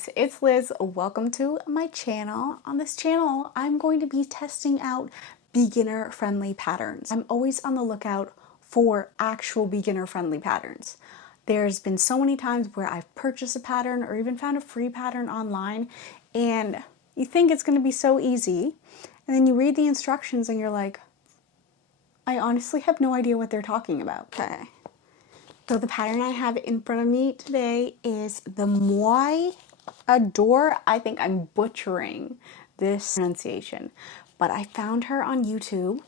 guys, it's Liz. Welcome to my channel. On this channel, I'm going to be testing out beginner-friendly patterns. I'm always on the lookout for actual beginner-friendly patterns. There's been so many times where I've purchased a pattern or even found a free pattern online and you think it's going to be so easy, and then you read the instructions and you're like, I honestly have no idea what they're talking about. Okay. So the pattern I have in front of me today is the Ardour. I think I'm butchering this pronunciation, but I found her on YouTube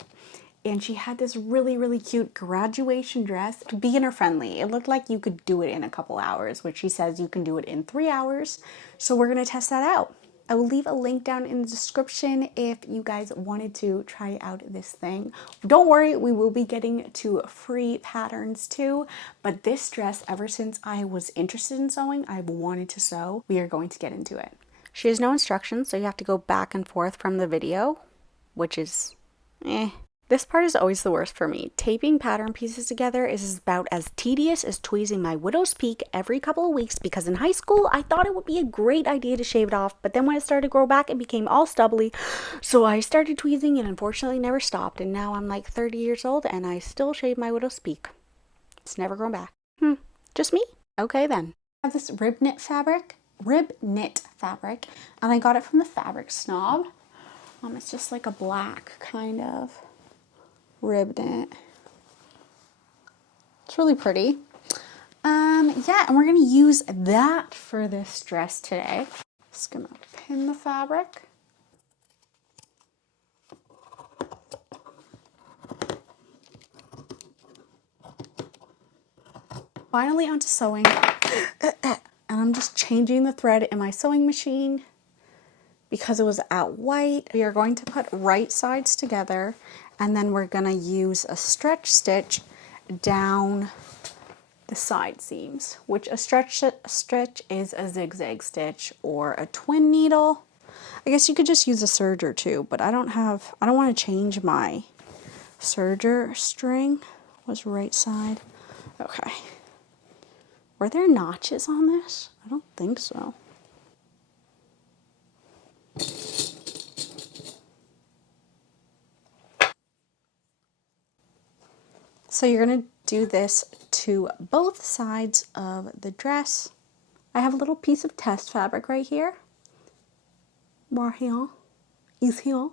and she had this really cute graduation dress, beginner friendly. It looked like you could do it in a couple hours, which she says you can do it in 3 hours. So we're gonna test that out. I will leave a link down in the description if you guys wanted to try out this thing. Don't worry, we will be getting to free patterns too, but this dress, ever since I was interested in sewing, I've wanted to sew. We are going to get into it. She has no instructions, so you have to go back and forth from the video, which is This part is always the worst for me. Taping pattern pieces together is about as tedious as tweezing my widow's peak every couple of weeks, because in high school I thought it would be a great idea to shave it off, but then when it started to grow back it became all stubbly, so I started tweezing and unfortunately never stopped, and now I'm like 30 years old and I still shave my widow's peak. It's never grown back. Just me? Okay then. I have this rib knit fabric, and I got it from the Fabric Snob. It's just like a black kind of rib knit. It's really pretty. Yeah, and we're gonna use that for this dress today. Just gonna pin the fabric. Finally onto sewing. And I'm just changing the thread in my sewing machine because it was at white. We are going to put right sides together, and then we're gonna use a stretch stitch down the side seams, which a stretch is a zigzag stitch or a twin needle. I guess you could just use a serger too, but I don't want to change my serger string. Was right side. Okay. Were there notches on this? I don't think so. So you're going to do this to both sides of the dress. I have a little piece of test fabric right here. Right here. Is here.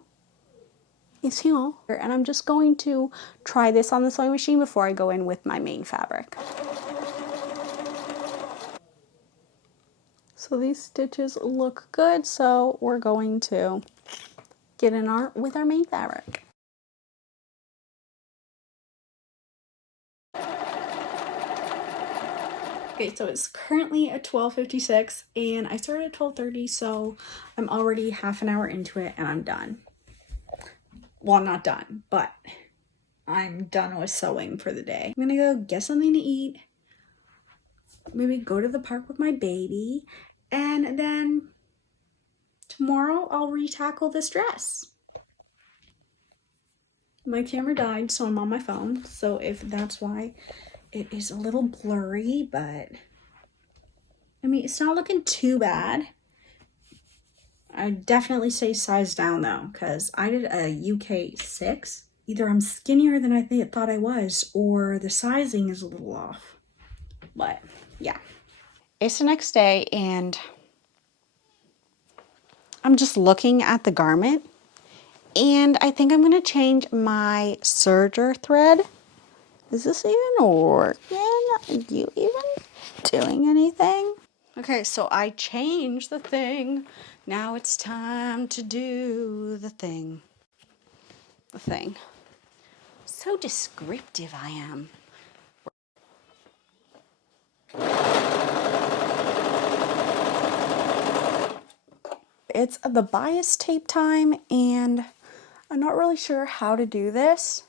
Is here. And I'm just going to try this on the sewing machine before I go in with my main fabric. So these stitches look good, so we're going to get in with our main fabric. Okay, so it's currently at 12:56 and I started at 12:30, so I'm already half an hour into it and I'm done. Well, not done, but I'm done with sewing for the day. I'm gonna go get something to eat, maybe go to the park with my baby, and then tomorrow I'll retackle this dress. My camera died, so I'm on my phone, so if that's why it is a little blurry, but I mean, it's not looking too bad. I'd definitely say size down though, because I did a UK 6. Either I'm skinnier than I thought I was, or the sizing is a little off. But yeah, it's the next day and I'm just looking at the garment and I think I'm gonna change my serger thread. Is this even working? Are you even doing anything? Okay, so I changed the thing. Now it's time to do the thing. The thing. So descriptive I am. It's the bias tape time and I'm not really sure how to do this.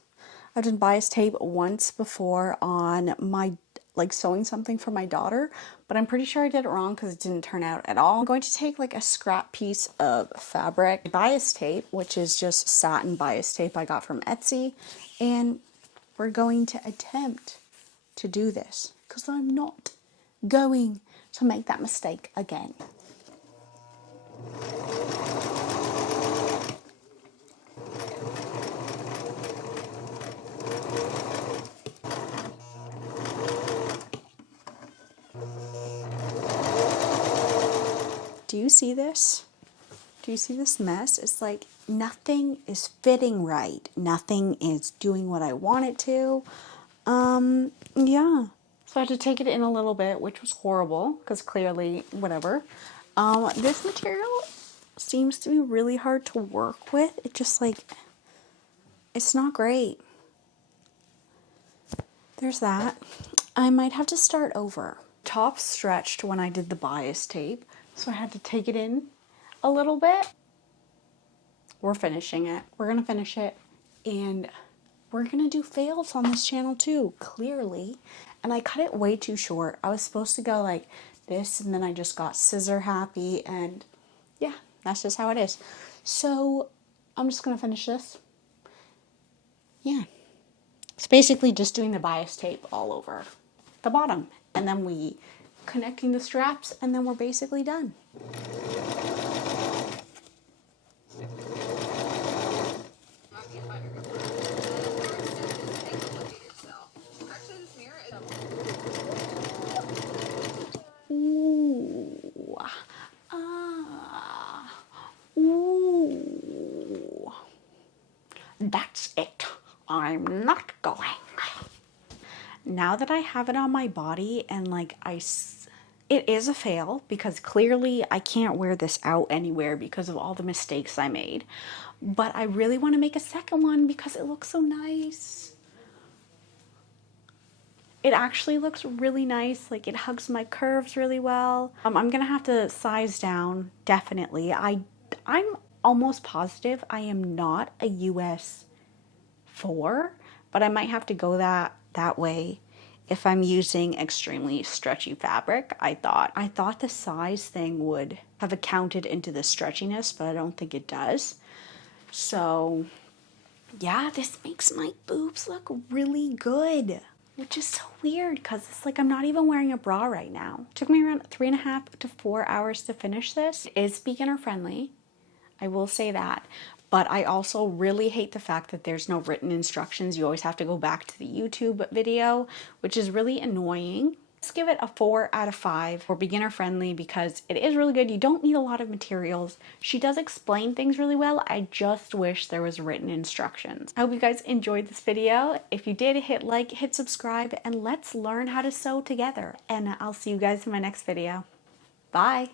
I've done bias tape once before on my sewing something for my daughter, but I'm pretty sure I did it wrong because it didn't turn out at all. I'm going to take like a scrap piece of fabric, bias tape, which is just satin bias tape I got from Etsy, and we're going to attempt to do this because I'm not going to make that mistake again. see this? Do you see this mess? It's like nothing is fitting right. Nothing is doing what I want it to. Yeah. So I had to take it in a little bit, which was horrible because clearly, whatever. This material seems to be really hard to work with. It just like, it's not great. There's that. I might have to start over. Top stretched when I did the bias tape, so I had to take it in a little bit. We're finishing it. We're gonna finish it, and we're gonna do fails on this channel too, clearly. And I cut it way too short. I was supposed to go like this, and then I just got scissor happy, and yeah, that's just how it is. So I'm just gonna finish this. Yeah. It's basically just doing the bias tape all over the bottom, and then we connecting the straps, and then we're basically done. Ooh. Ah. Ooh. That's it. I'm not going. Now that I have it on my body and like it is a fail because clearly I can't wear this out anywhere because of all the mistakes I made. But I really want to make a second one because it looks so nice. It actually looks really nice. Like it hugs my curves really well. I'm gonna have to size down, definitely. I'm almost positive I am not a US 4, but I might have to go that way if I'm using extremely stretchy fabric. I thought the size thing would have accounted into the stretchiness, but I don't think it does. So yeah, this makes my boobs look really good, which is so weird because it's like I'm not even wearing a bra right now. It took me around 3.5 to 4 hours to finish this. It is beginner friendly, I will say that. But I also really hate the fact that there's no written instructions. You always have to go back to the YouTube video, which is really annoying. Let's give it a 4 out of 5 for beginner friendly because it is really good. You don't need a lot of materials. She does explain things really well. I just wish there was written instructions. I hope you guys enjoyed this video. If you did, hit like, hit subscribe, and let's learn how to sew together. And I'll see you guys in my next video. Bye.